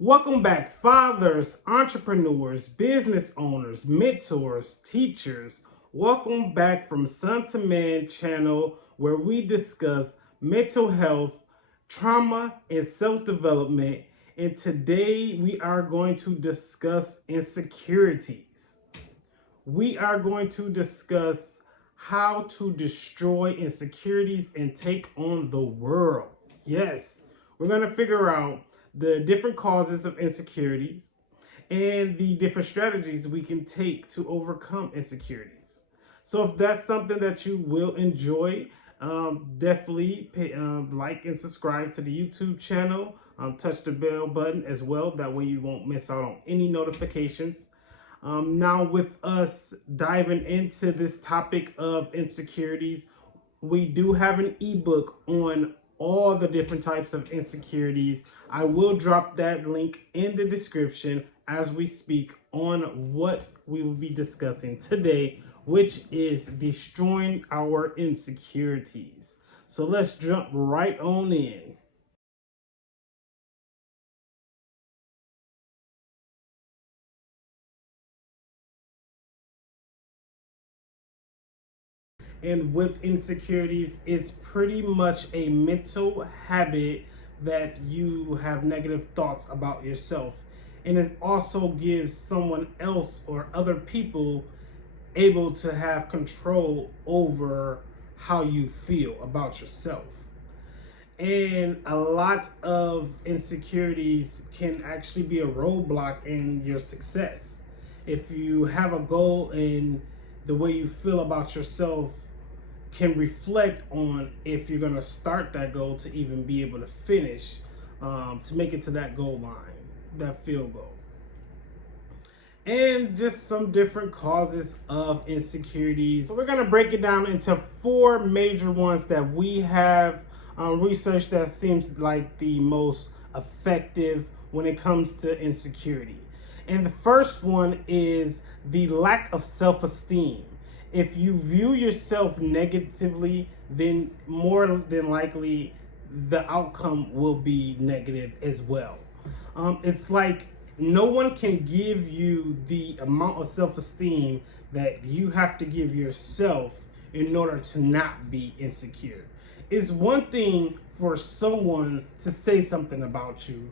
Welcome back, fathers, entrepreneurs, business owners, mentors, teachers. Welcome back from Son to Man channel, where we discuss mental health, trauma, and self development. And today we are going to discuss insecurities. We are going to discuss how to destroy insecurities and take on the world. Yes, we're going to figure out the different causes of insecurities and the different strategies we can take to overcome insecurities. So, if that's something that you will enjoy, definitely like and subscribe to the YouTube channel. Touch the bell button as well. That way, you won't miss out on any notifications. Now, with us diving into this topic of insecurities, we do have an ebook on all the different types of insecurities. I will drop that link in the description as we speak on what we will be discussing today, which is destroying our insecurities. So let's jump right on in. And with insecurities, it's pretty much a mental habit that you have negative thoughts about yourself, and it also gives someone else or other people able to have control over how you feel about yourself. And a lot of insecurities can actually be a roadblock in your success. If you have a goal and the way you feel about yourself can reflect on if you're going to start that goal to even be able to finish, to make it to that goal line, that field goal. And just some different causes of insecurities. So we're going to break it down into four major ones that we have researched that seems like the most effective when it comes to insecurity. And the first one is the lack of self-esteem. If you view yourself negatively, then more than likely the outcome will be negative as well. It's like no one can give you the amount of self-esteem that you have to give yourself in order to not be insecure. It's one thing for someone to say something about you,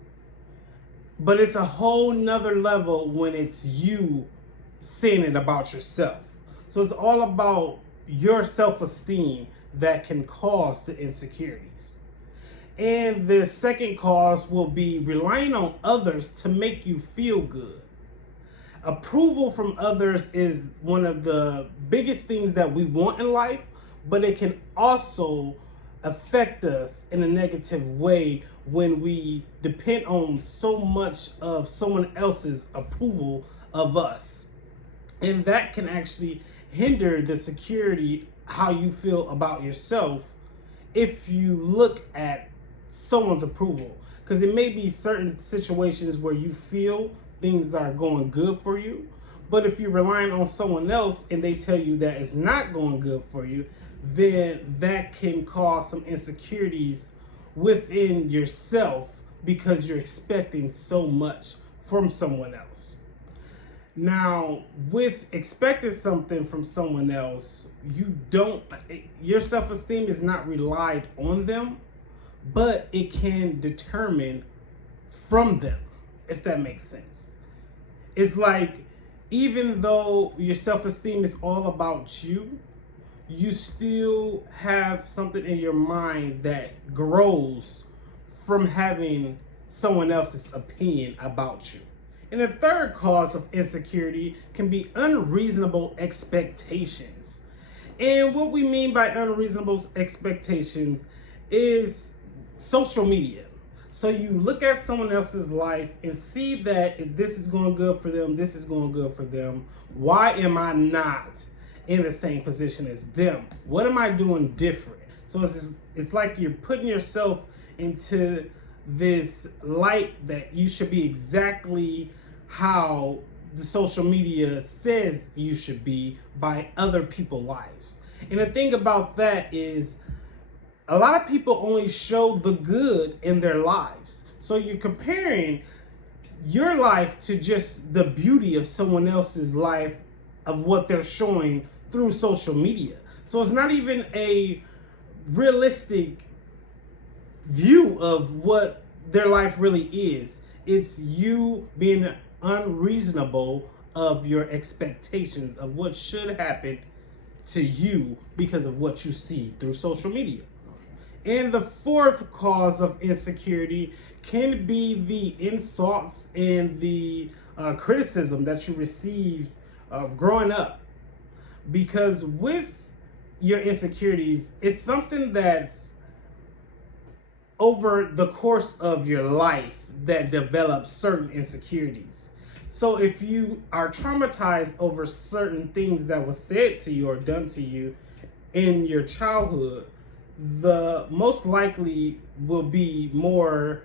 but it's a whole nother level when it's you saying it about yourself. So it's all about your self-esteem that can cause the insecurities. And the second cause will be relying on others to make you feel good. Approval from others is one of the biggest things that we want in life, but it can also affect us in a negative way when we depend on so much of someone else's approval of us. And that can actually hinder the security, how you feel about yourself, if you look at someone's approval. Because it may be certain situations where you feel things are going good for you, but if you're relying on someone else and they tell you that it's not going good for you, then that can cause some insecurities within yourself because you're expecting so much from someone else. Now, with expecting something from someone else, your self-esteem is not relied on them, but it can determine from them, if that makes sense. It's like, even though your self-esteem is all about you, you still have something in your mind that grows from having someone else's opinion about you. And the third cause of insecurity can be unreasonable expectations. And what we mean by unreasonable expectations is social media. So you look at someone else's life and see that if this is going good for them, this is going good for them. Why am I not in the same position as them? What am I doing different? So it's like you're putting yourself into this light that you should be exactly how the social media says you should be by other people's lives. And the thing about that is, a lot of people only show the good in their lives. So you're comparing your life to just the beauty of someone else's life, of what they're showing through social media. So it's not even a realistic view of what their life really is. It's you being unreasonable of your expectations of what should happen to you because of what you see through social media. And the fourth cause of insecurity can be the insults and the criticism that you received growing up. Because with your insecurities, it's something that's over the course of your life that develops certain insecurities. So if you are traumatized over certain things that was said to you or done to you in your childhood, the most likely will be more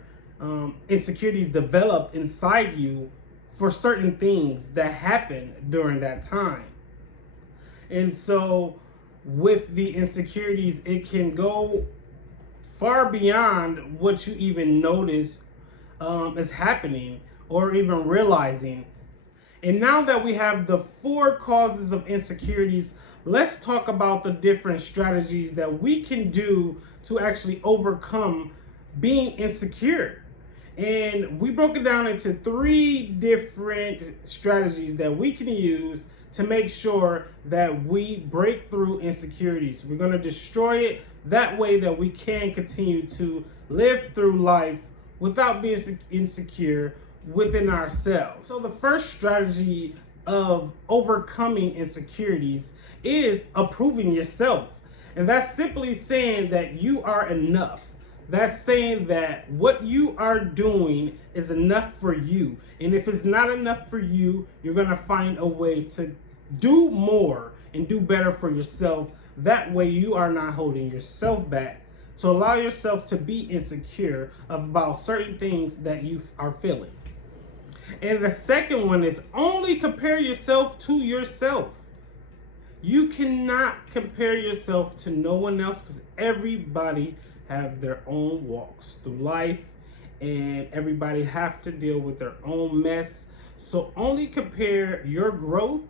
insecurities developed inside you for certain things that happened during that time. And so with the insecurities, it can go far beyond what you even notice is happening or even realizing. And now that we have the 4 causes of insecurities, let's talk about the different strategies that we can do to actually overcome being insecure. And we broke it down into 3 different strategies that we can use to make sure that we break through insecurities. We're going to destroy it that way that we can continue to live through life without being insecure within ourselves. So the first strategy of overcoming insecurities is approving yourself. And that's simply saying that you are enough. That's saying that what you are doing is enough for you. And if it's not enough for you, you're going to find a way to do more and do better for yourself. That way you are not holding yourself back. So allow yourself to be insecure about certain things that you are feeling. And the second one is only compare yourself to yourself. You cannot compare yourself to no one else because everybody have their own walks through life and everybody have to deal with their own mess. So only compare your growth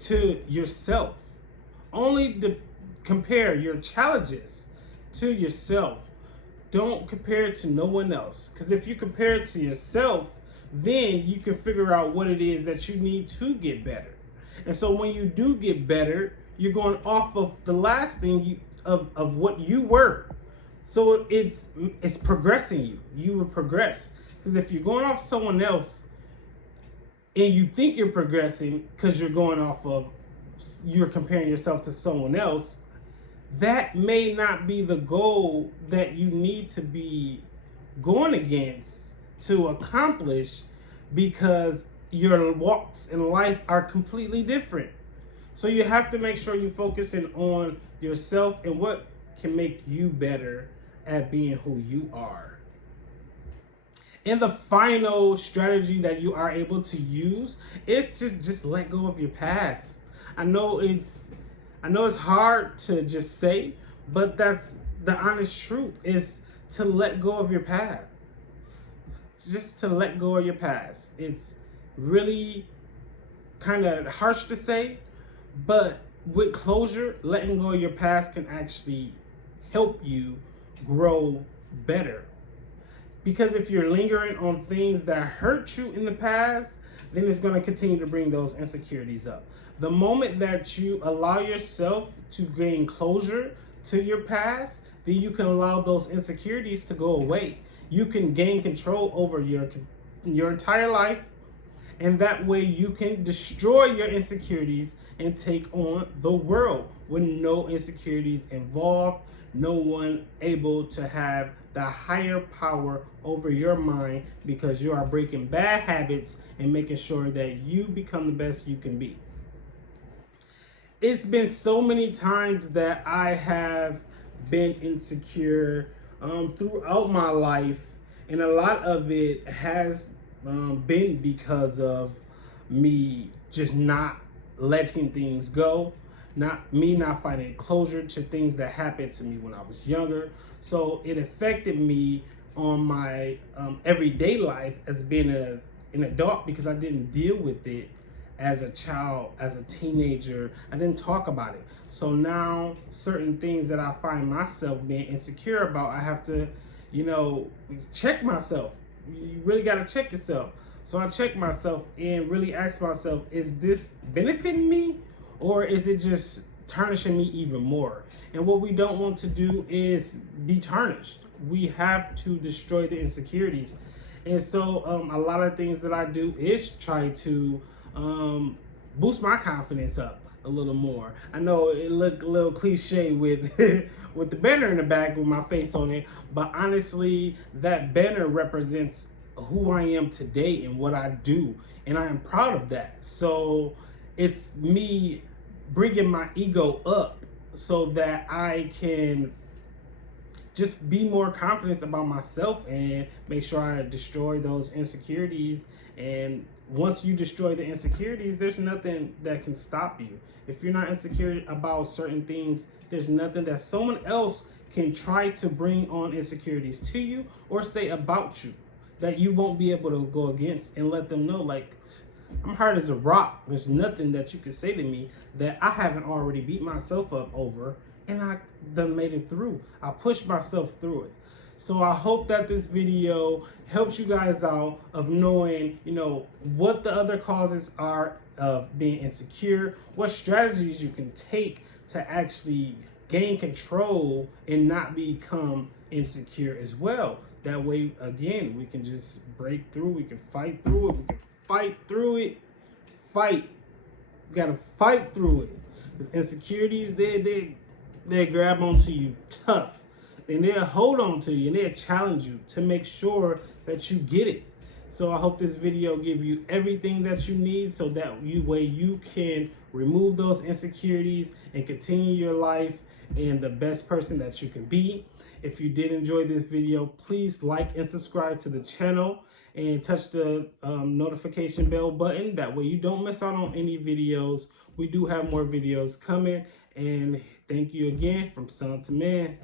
to yourself. Only compare your challenges to yourself. Don't compare it to no one else. Because if you compare it to yourself, then you can figure out what it is that you need to get better. And so when you do get better, you're going off of the last thing of what you were. So it's progressing you. You will progress. Because if you're going off someone else and you think you're progressing because you're comparing yourself to someone else, that may not be the goal that you need to be going against to accomplish, because your walks in life are completely different. So you have to make sure you're focusing on yourself and what can make you better at being who you are. And the final strategy that you are able to use is to just let go of your past. I know it's hard to just say, but that's the honest truth, is to let go of your past. Just to let go of your past. It's really kind of harsh to say, but with closure, letting go of your past can actually help you grow better. Because if you're lingering on things that hurt you in the past, then it's going to continue to bring those insecurities up. The moment that you allow yourself to gain closure to your past, then you can allow those insecurities to go away. You can gain control over your entire life, and that way you can destroy your insecurities and take on the world with no insecurities involved, no one able to have the higher power over your mind, because you are breaking bad habits and making sure that you become the best you can be. It's been so many times that I have been insecure throughout my life, and a lot of it has been because of me just not letting things go, not finding closure to things that happened to me when I was younger. So it affected me on my everyday life as being an adult because I didn't deal with it as a child, as a teenager. I didn't talk about it. So now certain things that I find myself being insecure about, I have to, check myself. You really got to check yourself. So I check myself and really ask myself, is this benefiting me or is it just tarnishing me even more? And what we don't want to do is be tarnished. We have to destroy the insecurities. And so a lot of things that I do is try to boost my confidence up a little more. I know it looked a little cliche with with the banner in the back with my face on it, but honestly, that banner represents who I am today and what I do, and I am proud of that. So it's me bringing my ego up so that I can just be more confident about myself and make sure I destroy those insecurities. And once you destroy the insecurities, there's nothing that can stop you. If you're not insecure about certain things, there's nothing that someone else can try to bring on insecurities to you or say about you that you won't be able to go against and let them know, like, I'm hard as a rock. There's nothing that you can say to me that I haven't already beat myself up over, and I done made it through. I pushed myself through it. So I hope that this video helps you guys out of knowing, what the other causes are of being insecure, what strategies you can take to actually gain control and not become insecure as well. That way, again, we can just break through, we can fight through it, we can fight through it, fight. You gotta fight through it. Because insecurities, they grab onto you tough. And they'll hold on to you and they'll challenge you to make sure that you get it. So I hope this video give you everything that you need so that you can remove those insecurities and continue your life in the best person that you can be. If you did enjoy this video, please like and subscribe to the channel and touch the notification bell button. That way you don't miss out on any videos. We do have more videos coming. And thank you again from Son to Man.